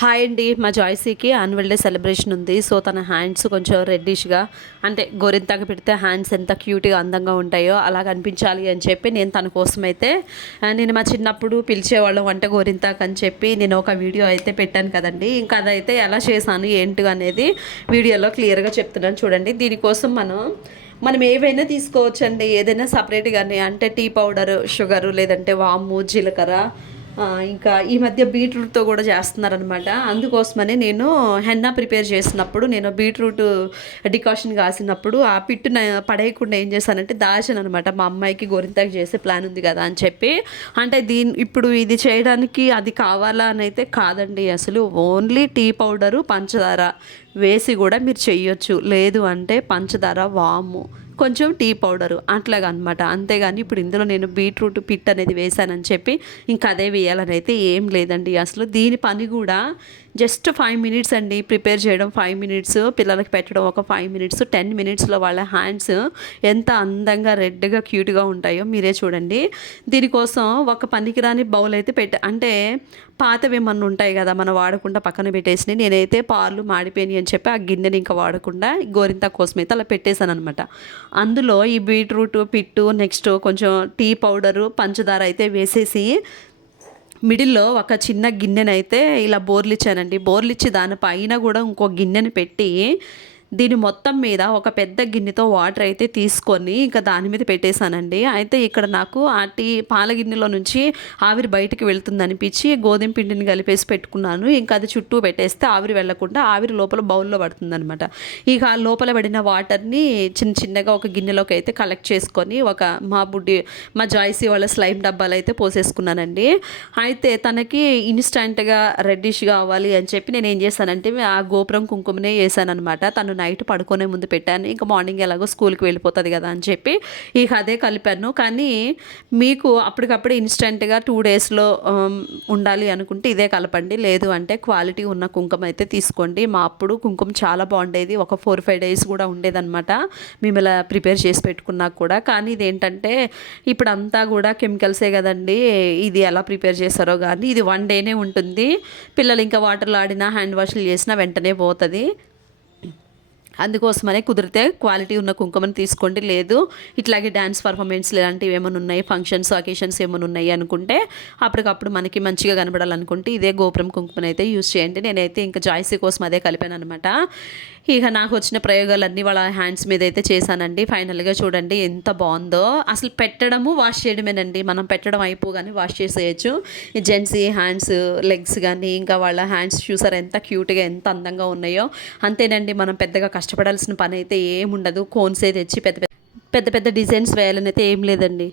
Hi అండి. మా జాయ్సీకి యాన్యువల్ డే సెలబ్రేషన్ ఉంది. సో తన హ్యాండ్స్ కొంచెం రెడ్డిష్గా అంటే గొరింతగా పెడితే హ్యాండ్స్ ఎంత క్యూట్గా అందంగా ఉంటాయో అలా కనిపించాలి అని చెప్పి నేను తన కోసం అయితే నేను మా చిన్నప్పుడు పిలిచేవాళ్ళం అంటే గోరింతాకు అని చెప్పి నేను ఒక వీడియో అయితే పెట్టాను కదండి. ఇంకా అదైతే ఎలా చేశాను ఏంటి అనేది వీడియోలో క్లియర్గా చెప్తున్నాను చూడండి. దీనికోసం మనం మనం ఏవైనా తీసుకోవచ్చండి. ఏదైనా సపరేట్గానే అంటే టీ పౌడర్ షుగరు లేదంటే వాము జీలకర్ర ఇంకా ఈ మధ్య బీట్రూట్తో కూడా చేస్తున్నారనమాట. అందుకోసమనే నేను హెన్నా ప్రిపేర్ చేసినప్పుడు నేను బీట్రూట్ డికాషన్ కాసినప్పుడు ఆ పిట్టున పడేయకుండా ఏం చేశానంటే దాచాను అనమాట మా అమ్మాయికి గోరింతాకు చేసే ప్లాన్ ఉంది కదా అని చెప్పి. అంటే దీని ఇప్పుడు ఇది చేయడానికి అది కావాలా అని అయితే కాదండి. అసలు ఓన్లీ టీ పౌడరు పంచదార వేసి కూడా మీరు చేయొచ్చు. లేదు అంటే పంచదార వాము. కొంచెం టీ పౌడరు అట్లాగా అనమాట అంతేగాని ఇప్పుడు ఇందులో నేను బీట్రూట్ పిట్ అనేది వేసానని చెప్పి ఇంకా అదే వేయాలని అయితే ఏం లేదండి. అసలు దీని పని కూడా జస్ట్ ఫైవ్ మినిట్స్ అండి. ప్రిపేర్ చేయడం ఫైవ్ మినిట్స్ పిల్లలకి పెట్టడం ఒక ఫైవ్ మినిట్స్ టెన్ మినిట్స్లో వాళ్ళ హ్యాండ్స్ ఎంత అందంగా రెడ్గా క్యూట్గా ఉంటాయో మీరే చూడండి. దీనికోసం ఒక పనికిరాని బౌల్ అయితే పెట్ట అంటే పాతవి ఏమన్నా ఉంటాయి కదా మనం వాడకుండా పక్కన పెట్టేసి నేనైతే పాలు మాడిపోయినాయి అని చెప్పి ఆ గిన్నెని ఇంకా వాడకుండా గోరింత కోసం అయితే అలా పెట్టేశాను అనమాట అందులో ఈ బీట్రూట్ పిట్టు నెక్స్ట్ కొంచెం టీ పౌడరు పంచదార అయితే వేసేసి మిడిల్లో ఒక చిన్న గిన్నెనైతే ఇలా బోర్లు ఇచ్చానండి దానిపైన కూడా ఇంకో గిన్నెని పెట్టి దీని మొత్తం మీద ఒక పెద్ద గిన్నెతో వాటర్ అయితే తీసుకొని ఇంకా దాని మీద పెట్టేశానండి. అయితే ఇక్కడ నాకు ఆ టీ పాల గిన్నెలో నుంచి ఆవిరి బయటికి వెళ్తుంది అనిపించి గోధుమ పిండిని కలిపేసి పెట్టుకున్నాను. ఇంకా అది చుట్టూ పెట్టేస్తే ఆవిరి వెళ్ళకుండా ఆవిరి లోపల బౌల్లో పడుతుంది అనమాట ఇక ఆ లోపల పడిన వాటర్ని చిన్న చిన్నగా ఒక గిన్నెలోకి అయితే కలెక్ట్ చేసుకొని ఒక మా బుడ్డి మా జాయ్సీ వాళ్ళ స్లైమ్ డబ్బాలు అయితే పోసేసుకున్నానండి. అయితే తనకి ఇన్స్టంట్గా రెడ్డిష్ కావాలి అని చెప్పి నేను ఏం చేశానంటే ఆ గోపురం కుంకుమనే వేసాను అనమాట తను నైట్ పడుకునే ముందు పెట్టాను. ఇంకా మార్నింగ్ ఎలాగో స్కూల్కి వెళ్ళిపోతుంది కదా అని చెప్పి ఇక అదే కలిపాను. కానీ మీకు అప్పటికప్పుడు ఇన్స్టెంట్గా టూ డేస్లో ఉండాలి అనుకుంటే ఇదే కలపండి. లేదు అంటే క్వాలిటీ ఉన్న కుంకుమ అయితే తీసుకోండి. మా అప్పుడు కుంకుమ చాలా బాగుండేది. ఒక ఫోర్ ఫైవ్ డేస్ కూడా ఉండేదన్నమాట. మేము ఇలా ప్రిపేర్ చేసి పెట్టుకున్నా కూడా. కానీ ఇదేంటంటే ఇప్పుడు అంతా కూడా కెమికల్సే కదండి. ఇది ఎలా ప్రిపేర్ చేస్తారో కానీ ఇది వన్ డేనే ఉంటుంది. పిల్లలు ఇంకా వాటర్లో ఆడినా హ్యాండ్ వాష్లు చేసినా వెంటనే పోతుంది. అందుకోసమనే కుదిరితే క్వాలిటీ ఉన్న కుంకుమని తీసుకోండి. లేదు ఇట్లాగే డ్యాన్స్ పర్ఫార్మెన్స్ ఇలాంటివి ఏమైనా ఉన్నాయి? ఫంక్షన్స్ అకేషన్స్ ఏమైనా ఉన్నాయి అనుకుంటే అప్పటికప్పుడు మనకి మంచిగా కనబడాలనుకుంటే ఇదే గోపురం కుంకుమని అయితే యూస్ చేయండి. నేనైతే ఇంకా జాయిసీ కోసం అదే కలిపాను అనమాట ఇక నాకు వచ్చిన ప్రయోగాలన్నీ వాళ్ళ హ్యాండ్స్ మీద అయితే చేశానండి. ఫైనల్గా చూడండి ఎంత బాగుందో. అసలు పెట్టడము వాష్ చేయడమేనండి. మనం పెట్టడం అయిపోగానే వాష్ చేసేయచ్చు. ఈ జెంట్స్ హ్యాండ్స్ లెగ్స్ కానీ ఇంకా వాళ్ళ హ్యాండ్స్ చూసారు ఎంత క్యూట్గా ఎంత అందంగా ఉన్నాయో. అంతేనండి మనం పెద్దగా కష్టం కష్టపడాల్సిన పని అయితే ఏముండదు కోన్సే తెచ్చి పెద్ద పెద్ద పెద్ద పెద్ద డిజైన్స్ వేయాలని అయితే ఏం లేదండి.